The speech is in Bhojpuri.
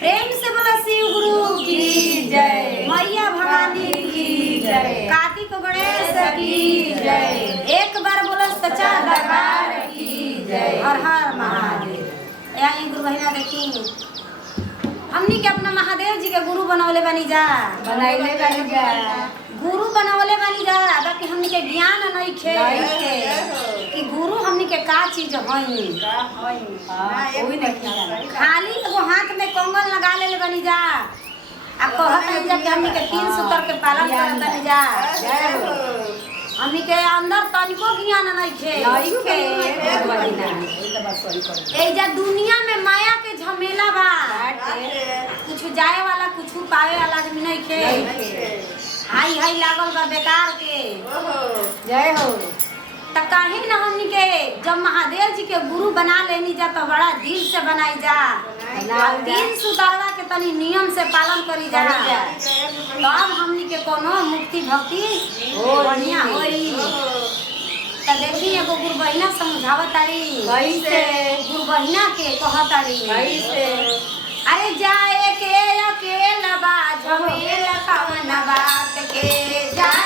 प्रेम से बोला शिव गुरु की जय, मैया भवानी की जय, कार्तिक गणेश की जय, एक बार बोला सच्चा दरबार की जय, हर हर महादेव। यही गुरु बहिना देखी हमनी के अपना महादेव जी के गुरु बनवले बनी जा, बनाइले बनी जा, गुरु बनवले बनी जा, बाकी हमनी के ज्ञान नहीं खे कि गुरु हमनी के का चीज हई, कोई नहीं खाली एगो हाथ में कंगन लगा ले बनी जा, आ कहत नहीं जा कि हमनी के 3 सूत्र के पालन करत बनी जा। हमनी के अंदर तनिको ज्ञान नहीं खे ए जा दुनिया में माया के झमेला बा, कुछ जाए वाला कुछ पावे वाला आदमी नहीं खे, हाई हाई लागल बा बेकार के। जय हो। त काहे न हमनी के जब महादेव जी के गुरु बना लेनी जा तो बड़ा दिल से बनाई जा, 3 सुतारवा के तनी नियम से पालन करी जा, तब हमनी के कोनो मुक्ति भक्ति बढ़िया होई। त देखी एगो गुरु बहिना समझावत तारी कैसे, गुरु बहिना के कहत तारी कैसे, अरे जाए के अकेला बा झमेला कवन बात के, जाए